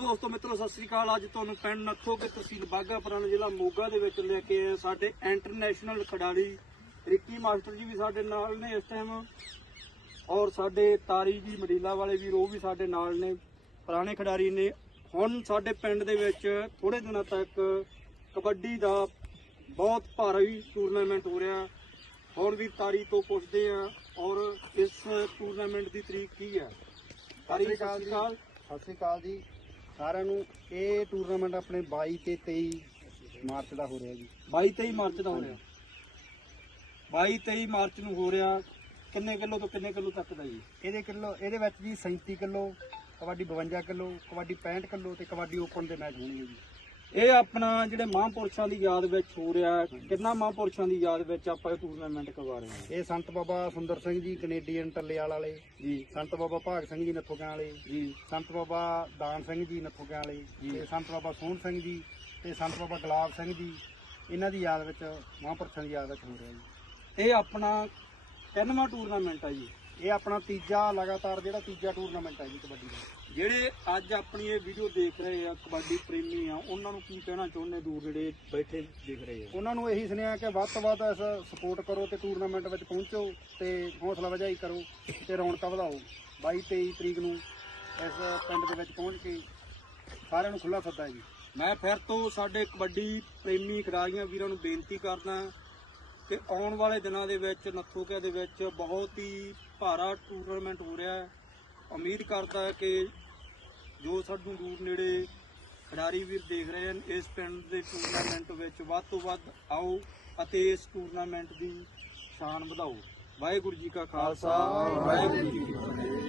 Hello ਦੋਸਤੋ ਮਿੱਤਰੋ ਸਤਿ ਸ੍ਰੀ ਅਕਾਲ। ਅੱਜ ਤੁਹਾਨੂੰ ਪਿੰਡ ਨੱਥੋ ਕੇ ਤਹਿਸੀਲ ਬਾਗਾ ਪੁਰਾਣਾ ਜ਼ਿਲ੍ਹਾ ਮੋਗਾ ਦੇ ਵਿੱਚ ਲੈ ਕੇ ਆਏ ਸਾਡੇ ਇੰਟਰਨੈਸ਼ਨਲ ਖਿਡਾਰੀ ਰਿੱਕੀ ਮਾਸਟਰ ਜੀ ਵੀ ਸਾਡੇ ਨਾਲ ਨੇ ਇਸ ਟਾਈਮ ਔਰ ਸਾਡੇ ਤਾਰੀ ਜੀ ਮਡੀਲਾ ਵਾਲੇ ਵੀਰ ਉਹ ਵੀ ਸਾਡੇ ਨਾਲ ਨੇ ਪੁਰਾਣੇ ਖਿਡਾਰੀ ਨੇ। ਹੁਣ ਸਾਡੇ ਪਿੰਡ ਦੇ ਵਿੱਚ ਥੋੜੇ ਦਿਨਾਂ ਤੱਕ ਕਬੱਡੀ ਦਾ ਬਹੁਤ ਭਾਰੀ ਟੂਰਨਾਮੈਂਟ ਹੋ ਰਿਹਾ। ਹੁਣ ਵੀ ਤਾਰੀ ਤੋਂ ਪੁੱਛਦੇ ਆ ਔਰ ਇਸ ਟੂਰਨਾਮੈਂਟ ਦੀ ਤਰੀਕ ਕੀ ਹੈ? ਤਾਰੀ ਸਤਿ ਸ੍ਰੀ ਅਕਾਲ ਸਤਿ ਸ਼੍ਰੀ ਅਕਾਲ ਜੀ। ਸਾਰਿਆਂ ਨੂੰ ਇਹ ਟੂਰਨਾਮੈਂਟ ਆਪਣੇ 22 ਤੇ 23 ਮਾਰਚ ਦਾ ਹੋ ਰਿਹਾ ਜੀ। 22 23 ਮਾਰਚ ਦਾ ਹੋ ਰਿਹਾ। 22 23 ਮਾਰਚ ਨੂੰ ਹੋ ਰਿਹਾ ਕਿੰਨੇ ਕਿਲੋ ਤੋਂ ਕਿੰਨੇ ਕਿਲੋ ਤੱਕ ਦਾ ਜੀ? ਇਹਦੇ ਕਿਲੋ, ਇਹਦੇ ਵਿੱਚ ਜੀ 37 kilo, kabaddi 52 kilo, kabaddi 65 kilo ਤੇ ਕਬੱਡੀ ਓਪਨ ਦੇ ਮੈਚ ਹੋਣਗੇ ਜੀ। ਇਹ ਆਪਣਾ ਜਿਹੜੇ ਮਹਾਂਪੁਰਸ਼ਾਂ ਦੀ ਯਾਦ ਵਿੱਚ ਹੋ ਰਿਹਾ ਹੈ। ਕਿੰਨਾ ਮਹਾਂਪੁਰਸ਼ਾਂ ਦੀ ਯਾਦ ਵਿੱਚ ਆਪਾਂ ਇਹ ਟੂਰਨਾਮੈਂਟ ਕਰਵਾ ਰਹੇ ਹਾਂ ਇਹ ਸੰਤ ਬਾਬਾ ਸੁੰਦਰ ਸਿੰਘ ਜੀ ਕੈਨੇਡੀਅਨ ਟੱਲੇਵਾਲ ਵਾਲੇ ਜੀ ਸੰਤ ਬਾਬਾ ਭਾਗ ਸਿੰਘ ਜੀ ਨੱਥੋਕਿਆਂ ਵਾਲੇ ਜੀ ਸੰਤ ਬਾਬਾ ਦਾਨ ਸਿੰਘ ਜੀ ਨੱਥੋਕਿਆਂ ਵਾਲੇ ਜੀ। ਤੇ ਸੰਤ ਬਾਬਾ ਸੋਹਣ ਸਿੰਘ ਜੀ ਤੇ ਸੰਤ ਬਾਬਾ ਗੁਲਾਬ ਸਿੰਘ ਜੀ ਇਹਨਾਂ ਦੀ ਯਾਦ ਵਿੱਚ ਮਹਾਂਪੁਰਸ਼ਾਂ ਦੀ ਯਾਦ ਵਿੱਚ ਹੋ ਰਿਹਾ ਜੀ ਇਹ ਆਪਣਾ ਤਿੰਨਵਾਂ ਟੂਰਨਾਮੈਂਟ ਆ ਜੀ ਇਹ ਆਪਣਾ ਤੀਜਾ ਲਗਾਤਾਰ ਜਿਹੜਾ ਤੀਜਾ ਟੂਰਨਾਮੈਂਟ ਹੈ ਜੀ ਕਬੱਡੀ ਦਾ। ਜਿਹੜੇ ਅੱਜ ਆਪਣੀ ਇਹ ਵੀਡੀਓ ਦੇਖ ਰਹੇ ਆ ਕਬੱਡੀ ਪ੍ਰੇਮੀ ਆ ਉਹਨਾਂ ਨੂੰ ਕੀ ਕਹਿਣਾ ਚਾਹੁੰਦੇ ਦੂਰ ਜਿਹੜੇ ਬੈਠੇ ਦੇਖ ਰਹੇ ਆ? ਉਹਨਾਂ ਨੂੰ ਇਹੀ ਸੁਨੇਹਾ ਕਿ ਵੱਧ ਤੋਂ ਵੱਧ ਇਸ ਸਪੋਰਟ ਕਰੋ ਤੇ ਟੂਰਨਾਮੈਂਟ ਵਿੱਚ ਪਹੁੰਚੋ ਤੇ ਹੌਸਲਾ ਵਜਾਈ ਕਰੋ ਤੇ ਰੌਣਕਾਂ ਵਧਾਓ। 22 23 ਤਰੀਕ ਨੂੰ ਇਸ ਪਿੰਡ ਦੇ ਵਿੱਚ ਪਹੁੰਚ ਕੇ ਸਾਰਿਆਂ ਨੂੰ ਖੁੱਲਾ ਸੱਦਾ ਹੈ ਜੀ। ਮੈਂ ਫਿਰ ਤੋਂ ਸਾਡੇ ਕਬੱਡੀ ਪ੍ਰੇਮੀ ਖਿਡਾਰੀਆਂ ਵੀਰਾਂ ਨੂੰ ਬੇਨਤੀ ਕਰਦਾ ਕਿ ਆਉਣ ਵਾਲੇ ਦਿਨਾਂ ਦੇ ਵਿੱਚ, ਨੱਥੋਕਿਆ ਦੇ ਵਿੱਚ ਬਹੁਤ ਹੀ ਭਾਰਾ ਟੂਰਨਾਮੈਂਟ ਹੋ ਰਿਹਾ ਹੈ। ਉਮੀਦ ਕਰਦਾ ਹੈ ਕਿ ਜੋ ਸਾਨੂੰ ਦੂਰ ਨੇੜੇ ਖਿਡਾਰੀ ਵੀਰ ਦੇਖ ਰਹੇ ਹਨ, ਇਸ ਪਿੰਡ ਦੇ ਟੂਰਨਾਮੈਂਟ ਵਿੱਚ ਵੱਧ ਤੋਂ ਵੱਧ ਆਓ ਅਤੇ ਇਸ ਟੂਰਨਾਮੈਂਟ ਦੀ ਸ਼ਾਨ ਵਧਾਓ। ਵਾਹਿਗੁਰੂ ਜੀ ਕਾ ਖਾਲਸਾ, ਵਾਹਿਗੁਰੂ ਜੀ ਕੀ ਫਤਿਹ।